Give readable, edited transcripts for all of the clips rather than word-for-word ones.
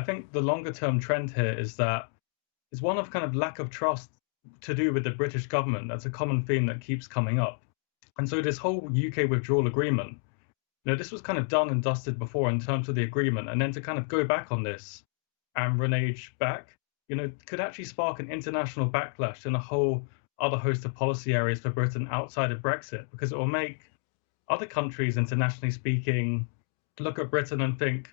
I think the longer term trend here is that it's one of kind of lack of trust to do with the British government. That's a common theme that keeps coming up. And so this whole UK withdrawal agreement, this was kind of done and dusted before in terms of the agreement, and then to kind of go back on this and renege back, could actually spark an international backlash in a whole other host of policy areas for Britain outside of Brexit, because it will make other countries, internationally speaking, look at Britain and think,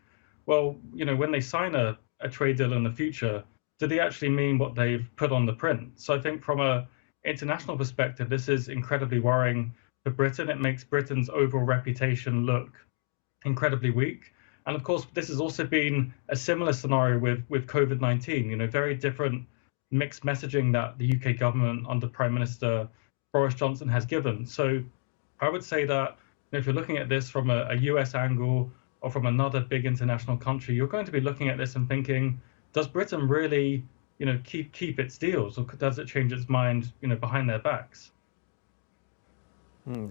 well, when they sign a trade deal in the future, do they actually mean what they've put on the print? So I think from a international perspective, this is incredibly worrying for Britain. It makes Britain's overall reputation look incredibly weak. And of course, this has also been a similar scenario with COVID-19, very different mixed messaging that the UK government under Prime Minister Boris Johnson has given. So I would say that if you're looking at this from a US angle or from another big international country, you're going to be looking at this and thinking, does Britain really, keep its deals, or does it change its mind, behind their backs?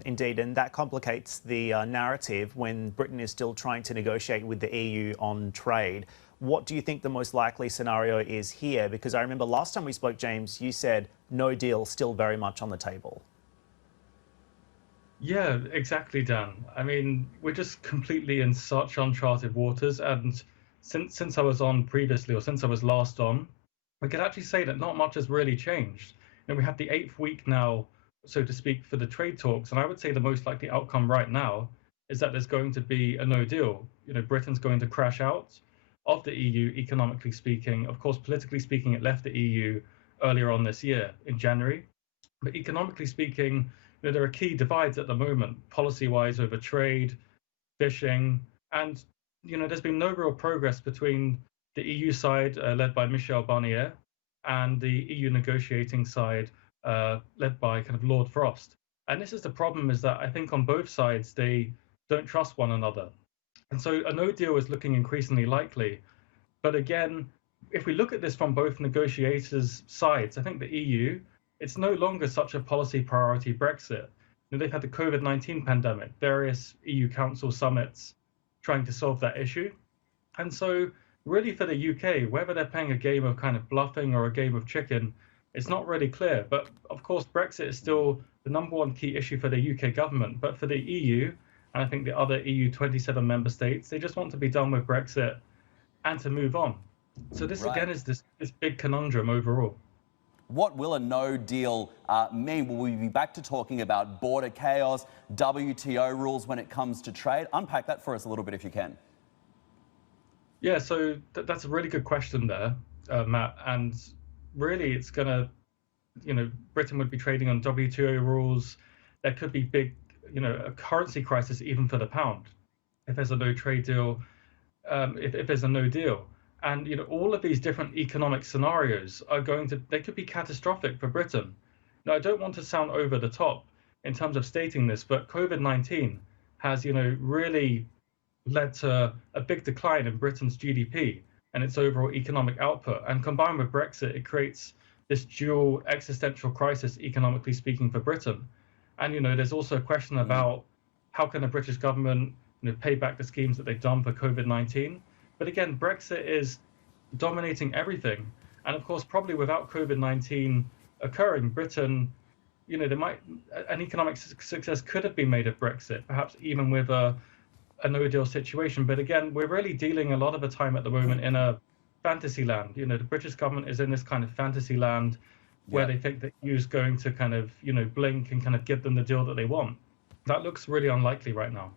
Indeed, and that complicates the narrative when Britain is still trying to negotiate with the EU on trade. What do you think the most likely scenario is here? Because I remember last time we spoke, James, you said no deal still very much on the table. Yeah, exactly, Dan. I mean, we're just completely in such uncharted waters. And since I was on previously, or since I was last on, we could actually say that not much has really changed. We have the 8th week now, so to speak, for the trade talks. And I would say the most likely outcome right now is that there's going to be a no deal. Britain's going to crash out of the EU, economically speaking. Of course, politically speaking, it left the EU earlier on this year in January. But economically speaking, there are key divides at the moment, policy-wise, over trade, fishing, and there's been no real progress between the EU side, led by Michel Barnier, and the EU negotiating side, led by kind of Lord Frost. And this is the problem, is that I think on both sides, they don't trust one another. And so a no deal is looking increasingly likely. But again, if we look at this from both negotiators' sides, I think the EU, it's no longer such a policy priority, Brexit. They've had the COVID-19 pandemic, various EU Council summits trying to solve that issue. And so really for the UK, whether they're playing a game of kind of bluffing or a game of chicken, it's not really clear. But of course, Brexit is still the #1 key issue for the UK government. But for the EU, and I think the other EU 27 member states, they just want to be done with Brexit and to move on. So this again is this big conundrum overall. What will a no deal mean? Will we be back to talking about border chaos, WTO rules when it comes to trade? Unpack that for us a little bit if you can. Yeah, so that's a really good question there, Matt. And really, it's going to, Britain would be trading on WTO rules. There could be big, a currency crisis even for the pound if there's a no trade deal, if there's a no deal. And all of these different economic scenarios they could be catastrophic for Britain. Now, I don't want to sound over the top in terms of stating this, but COVID-19 has, really led to a big decline in Britain's GDP and its overall economic output. And combined with Brexit, it creates this dual existential crisis, economically speaking, for Britain. And, there's also a question about how can the British government, pay back the schemes that they've done for COVID-19. But again, Brexit is dominating everything. And of course, probably without COVID-19 occurring, Britain, an economic success could have been made of Brexit, perhaps even with a no-deal situation. But again, we're really dealing a lot of the time at the moment in a fantasy land. The British government is in this kind of fantasy land where they think that EU's going to kind of, blink and kind of give them the deal that they want. That looks really unlikely right now.